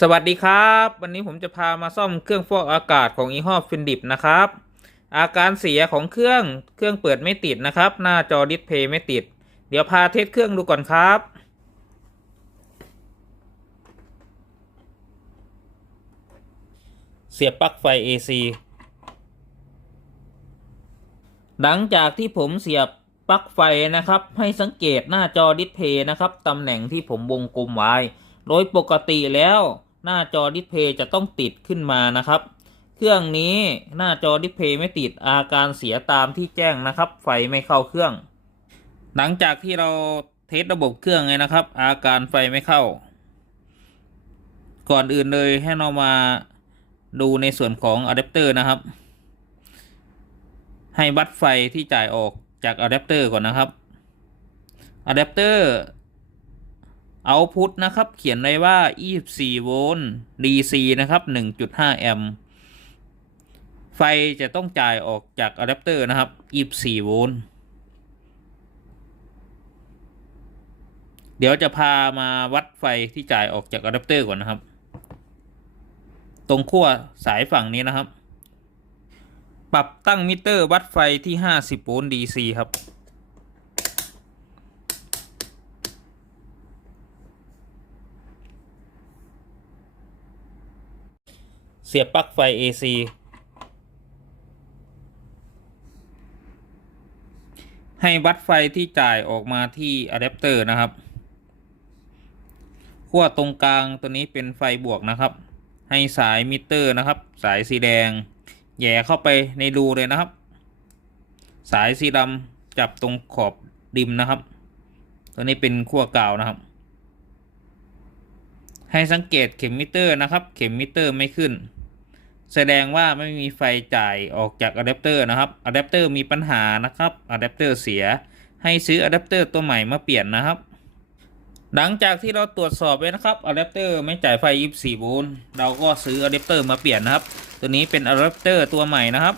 สวัสดีครับ วันนี้ผมจะพามาซ่อมเครื่องฟอกอากาศของยี่ห้อฟินดิบนะครับ อาการเสียของเครื่องเครื่องเปิดไม่ติดนะครับ หน้าจอดิสเพย์ไม่ติด เดี๋ยวพาเทสเครื่องดูก่อนครับ เสียบปลั๊กไฟ AC หลังจากที่ผมเสียบปลั๊กไฟนะครับ ให้สังเกตหน้าจอดิสเพย์นะครับตำแหน่งที่ผมวงกลมไว้โดยปกติแล้ว หน้าจอดิสเพย์จะต้องติดขึ้นมานะครับ เครื่องนี้หน้าจอดิสเพย์ไม่ติดอาการเสียตามที่แจ้งนะครับ ไฟไม่เข้าเครื่อง หลังจากที่เราเทสระบบเครื่องไงนะครับ อาการไฟไม่เข้า ก่อนอื่นเลยให้เรามาดูในส่วนของอะแดปเตอร์นะครับ ให้วัดไฟที่จ่ายออกจากอะแดปเตอร์ก่อนนะครับอะแดปเตอร์ เอาพุทนะครับ เขียนไว้ว่า 24 โวลต์ DC นะครับ 1.5 แอมป์ไฟจะต้องจ่ายออกจากอะแดปเตอร์นะครับ 24 โวลต์ เดี๋ยวจะพามาวัดไฟที่จ่ายออกจากอะแดปเตอร์ก่อนนะครับ ตรงขั้วสายฝั่งนี้นะครับ ปรับตั้งมิเตอร์วัดไฟที่ 50 โวลต์ DC ครับ สียบปลั๊กไฟ AC ให้วัดไฟที่จ่ายออกมาที่อะแดปเตอร์นะครับขั้วตรงกลางตัวนี้เป็นไฟบวกนะครับ ให้สายมิเตอร์นะครับ สายสีแดง แย่เข้าไปในรูเลยนะครับ สายสีดำจับตรงขอบดิมนะครับ ตัวนี้เป็นขั้วกาวนะครับ ให้สังเกตเข็มมิเตอร์นะครับ เข็มมิเตอร์ไม่ขึ้น แสดงว่าไม่มีไฟจ่ายออกจากอะแดปเตอร์นะครับอะแดปเตอร์มีปัญหานะครับอะแดปเตอร์เสียให้ซื้ออะแดปเตอร์ตัวใหม่มาเปลี่ยนนะครับ หลังจากที่เราตรวจสอบไว้นะครับอะแดปเตอร์ไม่จ่ายไฟ 24 โวลต์เราก็ซื้ออะแดปเตอร์มาเปลี่ยนนะครับ ตัวนี้เป็นอะแดปเตอร์ตัวใหม่นะครับ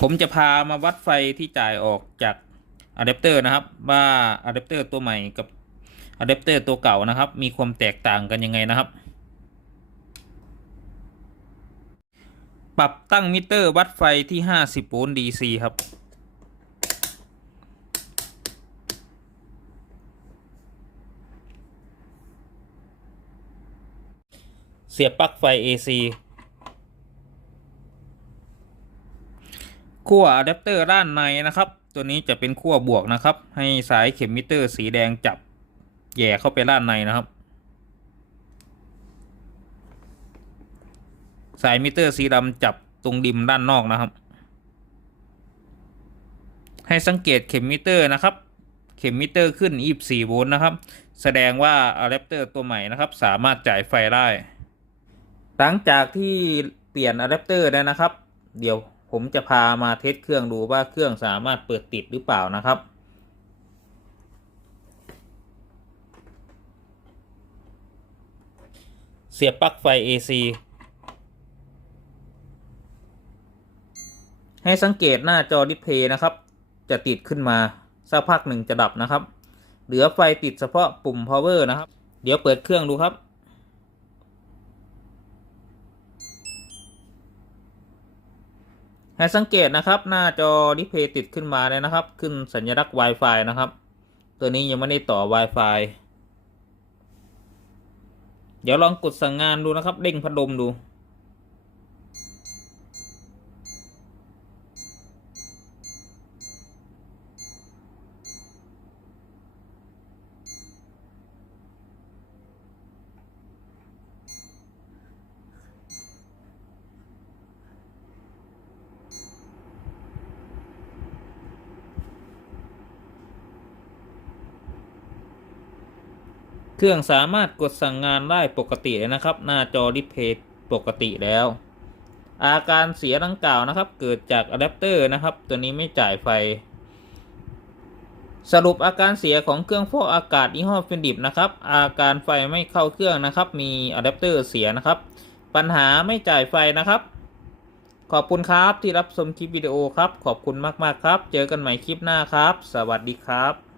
ผมจะพามาวัดไฟที่จ่ายออกจากอะแดปเตอร์นะครับ ว่าอะแดปเตอร์ตัวใหม่กับอะแดปเตอร์ตัวเก่านะครับ มีความแตกต่างกันยังไงนะครับ ปรับตั้งมิเตอร์วัดไฟที่ 50โวลต์ DC ครับ เสียบปลั๊กไฟ AC ขั้วอะแดปเตอร์ด้านในนะครับ ตัวนี้จะเป็นขั้วบวกนะครับ ให้สายเข็มมิเตอร์สีแดงจับแย่เข้าไปด้านในนะครับ สายมิเตอร์สีดำจับตรงดิมด้านนอกนะครับ ให้สังเกตเข็มมิเตอร์นะครับ เข็มมิเตอร์ขึ้น 24 โวลต์นะครับ แสดงว่าอะแดปเตอร์ตัวใหม่นะครับ สามารถจ่ายไฟได้ หลังจากที่เปลี่ยนอะแดปเตอร์แล้นะครับ เดี๋ยว ผมจะพามาเทสเครื่องดูว่าเครื่องสามารถเปิดติดหรือเปล่านะครับ เสียบปลั๊กไฟ AC ให้สังเกตหน้าจอดิสเพย์นะครับ จะติดขึ้นมาสักพักหนึ่งจะดับนะครับ เหลือไฟติดเฉพาะปุ่ม power นะครับ เดี๋ยวเปิดเครื่องดูครับ ให้สังเกตนะครับ หน้าจอดิเพย์ติดขึ้นมาเลยนะครับ ขึ้นสัญลักษณ์ Wi-Fi นะครับ ตัวนี้ยังไม่ได้ต่อ Wi-Fi เดี๋ยวลองกดสั่งงานดูนะครับ เด้งพัดลมดู เครื่องสามารถกดสั่งงานได้ปกติเลยนะครับ หน้าจอดิสเพย์ปกติแล้ว อาการเสียดังกล่าวนะครับ เกิดจากอะแดปเตอร์นะครับ ตัวนี้ไม่จ่ายไฟ สรุปอาการเสียของเครื่องฟอกอากาศยี่ห้อฟินดิบนะครับ อาการไฟไม่เข้าเครื่องนะครับ มีอะแดปเตอร์เสียนะครับ ปัญหาไม่จ่ายไฟนะครับ ขอบคุณครับที่รับชมคลิปวิดีโอครับ ขอบคุณมากๆครับ เจอกันใหม่คลิปหน้าครับ สวัสดีครับ